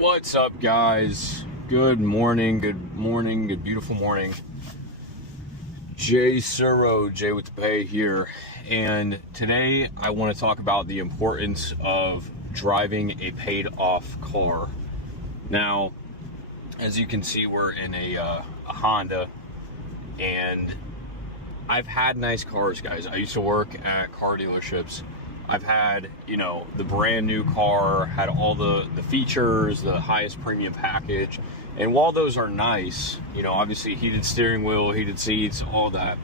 What's up, guys? Good morning, good beautiful morning. Jay Tsuro, Jay with the pay here, and today I want to talk about the importance of driving a paid off car. Now, as you can see, we're in a Honda, and I've had nice cars, guys. I used to work at car dealerships. I've had, the brand new car, had all the features, the highest premium package. And while those are nice, obviously heated steering wheel, heated seats, all that,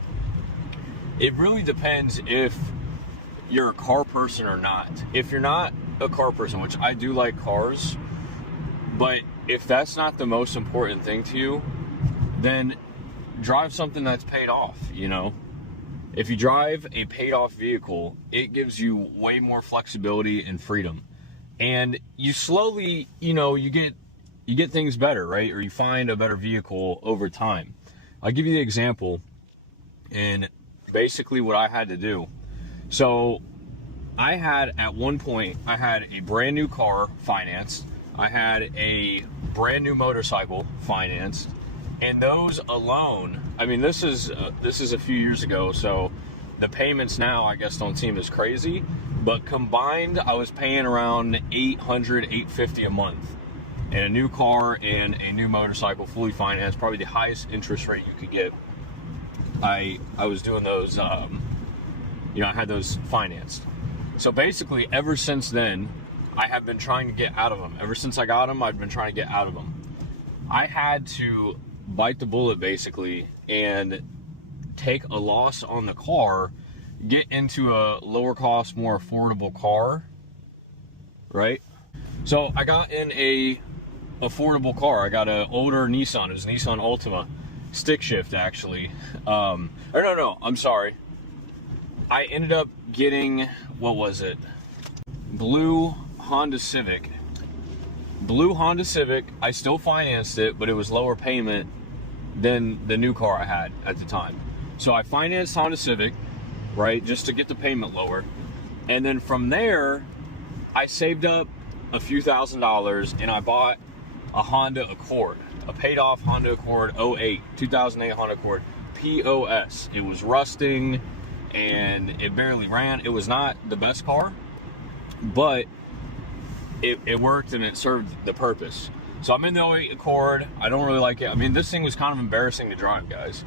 it really depends if you're a car person or not. If you're not a car person, which I do like cars, but if that's not the most important thing to you, then drive something that's paid off, If you drive a paid off vehicle, it gives you way more flexibility and freedom. And you slowly, you get things better, right? Or you find a better vehicle over time. I'll give you the example and basically what I had to do. So at one point, I had a brand new car financed. I had a brand new motorcycle financed. And those alone, this is a few years ago, so the payments now, I guess, don't seem as crazy. But combined, I was paying around $800, $850 a month. And a new car and a new motorcycle, fully financed, probably the highest interest rate you could get. I was doing those, I had those financed. So basically, ever since then, I have been trying to get out of them. Ever since I got them, I've been trying to get out of them. I had to bite the bullet basically and take a loss on the car, get into a lower cost, more affordable car, right? So I got in a affordable car. I got an older Nissan. It was a Nissan Altima, stick shift actually. I'm sorry. I ended up getting, what was it? Blue Honda Civic. I still financed it, but it was lower payment than the new car I had at the time. So I financed Honda Civic, right, just to get the payment lower. And then from there, I saved up a few $1,000s and I bought a Honda Accord, a paid off Honda Accord 2008 Honda Accord POS. It was rusting and it barely ran. It was not the best car, but it worked and it served the purpose. So I'm in the 08 Accord. I don't really like it. This thing was kind of embarrassing to drive, guys.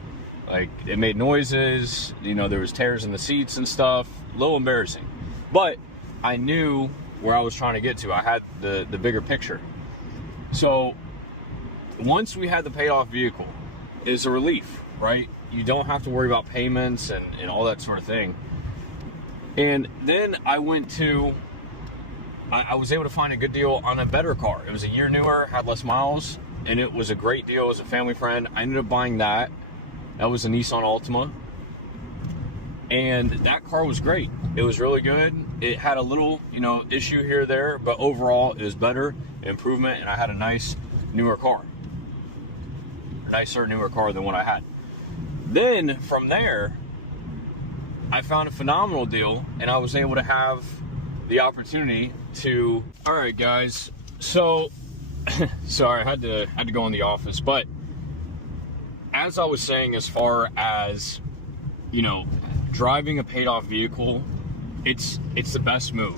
Like, it made noises, there was tears in the seats and stuff. A little embarrassing. But I knew where I was trying to get to. I had the bigger picture. So once we had the paid off vehicle, it's a relief, right? You don't have to worry about payments and all that sort of thing. And then I was able to find a good deal on a better car. It was a year newer, had less miles, and it was a great deal. It was a family friend. I ended up buying that. That was a Nissan Altima. And that car was great. It was really good. It had a little, issue here or there, but overall it was better, improvement, and I had a nicer, newer car than what I had. Then from there, I found a phenomenal deal, and I was able to have the opportunity to. All right, guys, so sorry, I had to go in the office, but as I was saying, as far as driving a paid off vehicle, it's the best move.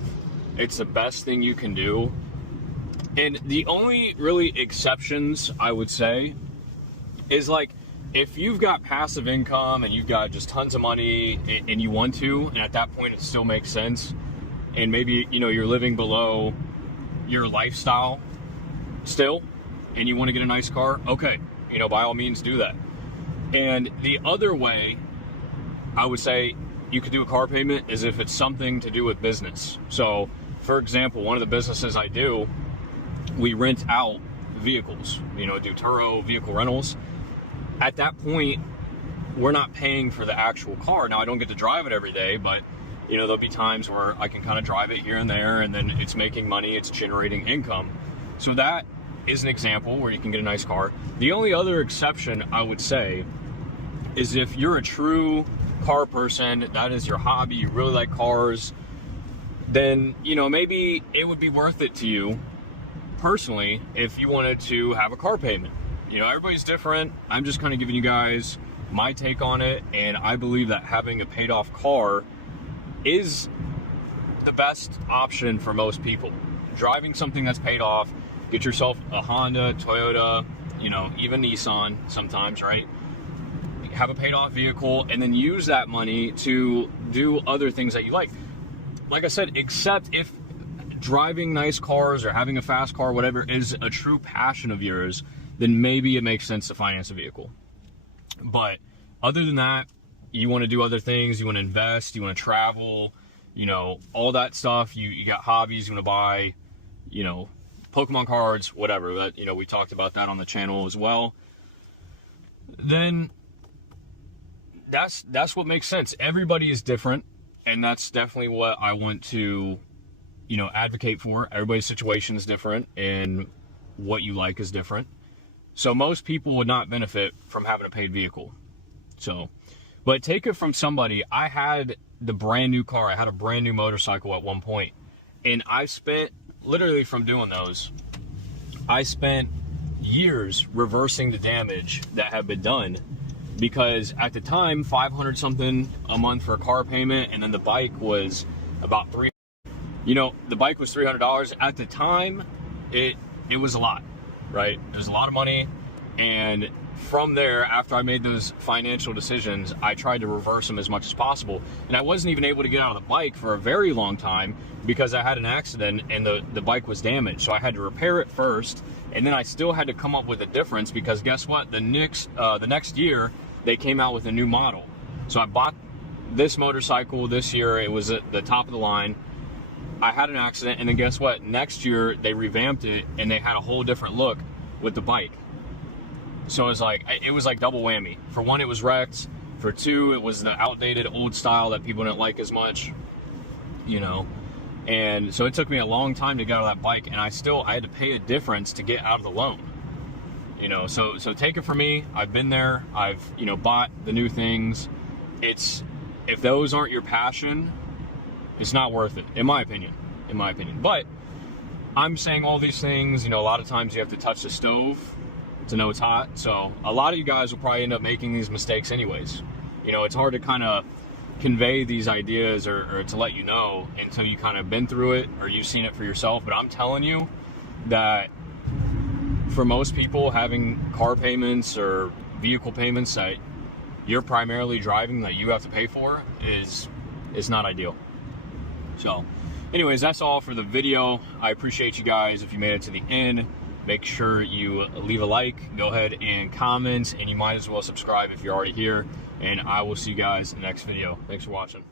It's the best thing you can do. And the only really exceptions I would say is, like, if you've got passive income and you've got just tons of money and you want to, and at that point it still makes sense, and maybe, you're living below your lifestyle still, and you want to get a nice car, okay, by all means do that. And the other way I would say you could do a car payment is if it's something to do with business. So, for example, one of the businesses I do, we rent out vehicles, do Tsuro vehicle rentals. At that point, we're not paying for the actual car. Now, I don't get to drive it every day, but there'll be times where I can kind of drive it here and there, and then it's making money, it's generating income. So that is an example where you can get a nice car. The only other exception I would say is if you're a true car person, that is your hobby, you really like cars, then maybe it would be worth it to you personally, if you wanted to have a car payment. You know, everybody's different. I'm just kind of giving you guys my take on it, and I believe that having a paid off car is the best option for most people. Driving something that's paid off, get yourself a Honda, Toyota, you know, even Nissan sometimes, right? Have a paid off vehicle and then use that money to do other things that you like. Like I said, except if driving nice cars or having a fast car, whatever, is a true passion of yours, then maybe it makes sense to finance a vehicle. But other than that, you want to do other things, you want to invest, you want to travel, you know, all that stuff. You got hobbies, you want to buy, you know, Pokemon cards, whatever. That, you know, we talked about that on the channel as well. Then that's what makes sense. Everybody is different, and that's definitely what I want to, you know, advocate for. Everybody's situation is different, and what you like is different. So most people would not benefit from having a paid vehicle. So, but take it from somebody. I had the brand new car. I had a brand new motorcycle at one point, and I spent, literally from doing those, I spent years reversing the damage that had been done, because at the time, 500 something a month for a car payment, and then the bike was about $300. You know, the bike was $300 at the time. It was a lot, right? It was a lot of money. And from there, after I made those financial decisions, I tried to reverse them as much as possible. And I wasn't even able to get out of the bike for a very long time because I had an accident and the bike was damaged. So I had to repair it first, and then I still had to come up with a difference, because guess what? The next year, they came out with a new model. So I bought this motorcycle this year. It was at the top of the line. I had an accident, and then guess what? Next year, they revamped it, and they had a whole different look with the bike. So it was like double whammy. For one, it was wrecked. For two, it was the outdated old style that people didn't like as much, you know. And so it took me a long time to get out of that bike, and I had to pay a difference to get out of the loan, you know. So take it from me. I've been there. I've, you know, bought the new things. If those aren't your passion, it's not worth it, in my opinion. But I'm saying all these things, you know, a lot of times you have to touch the stove to know it's hot. So a lot of you guys will probably end up making these mistakes anyways. You know, it's hard to kind of convey these ideas or to let you know until you kind of been through it or you've seen it for yourself. But I'm telling you that for most people, having car payments or vehicle payments that you're primarily driving that you have to pay for is not ideal. So anyways, that's all for the video. I appreciate you guys. If you made it to the end, make sure you leave a like, go ahead and comment, and you might as well subscribe if you're already here, and I will see you guys in the next video. Thanks for watching.